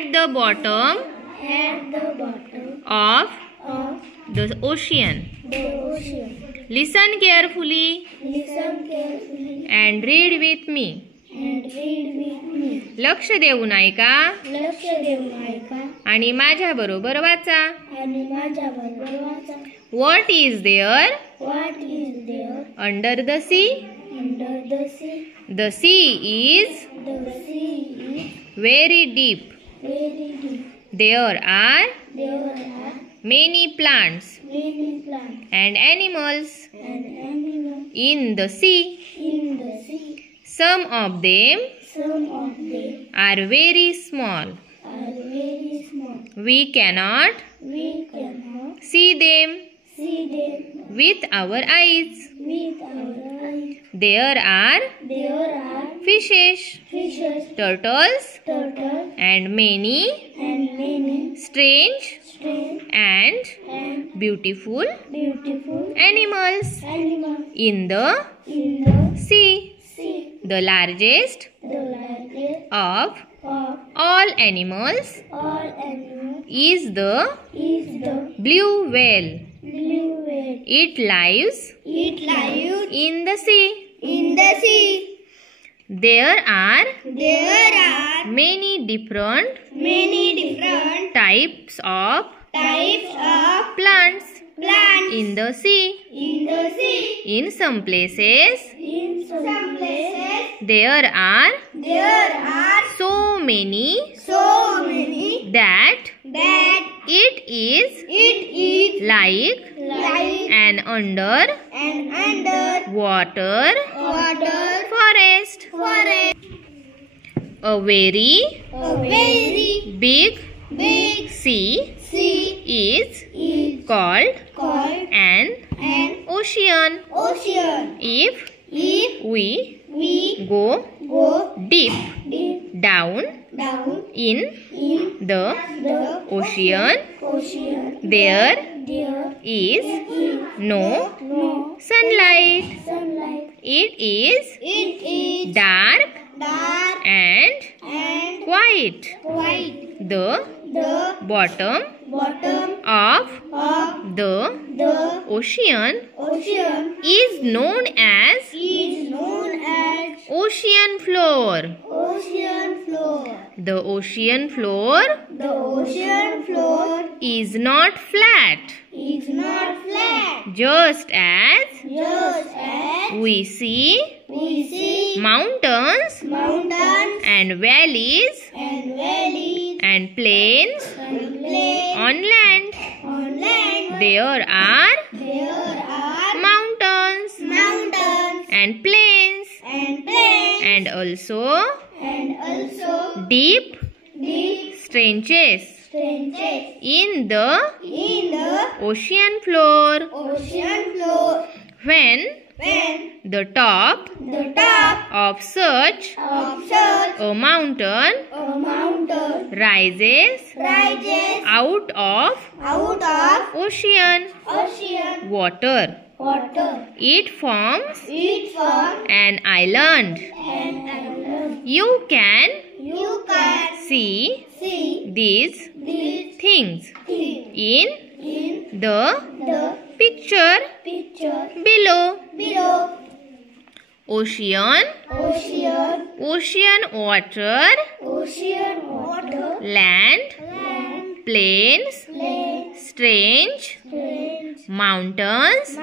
at the bottom of the ocean. Listen carefully and read with me. लक्ष देऊन ऐका आणि माझ्या बरोबर वाचा. What is there under the sea? The sea is very deep. There are many plants and animals in the sea. Some of them are very small. We cannot see them with our eyes. There are fishes, turtles, and many strange and beautiful animals in the sea. The largest of all animals is the blue whale. It lives in the sea. There are many different types of plants in the sea. In some places there are so many that it is like an underwater forest. A very big sea is called an ocean. If we go deep down in the ocean, there is no sunlight. It is dark and quiet. The bottom of the ocean is known as ocean floor. The ocean floor is not flat. Just as we see mountains and valleys and plains on land, there are mountains and plains and also deep trenches in the ocean floor. When the top of such a mountain rises out of ocean water, it forms an island. You can see these things in the picture below. Ocean water, land, plains, strange, mountains,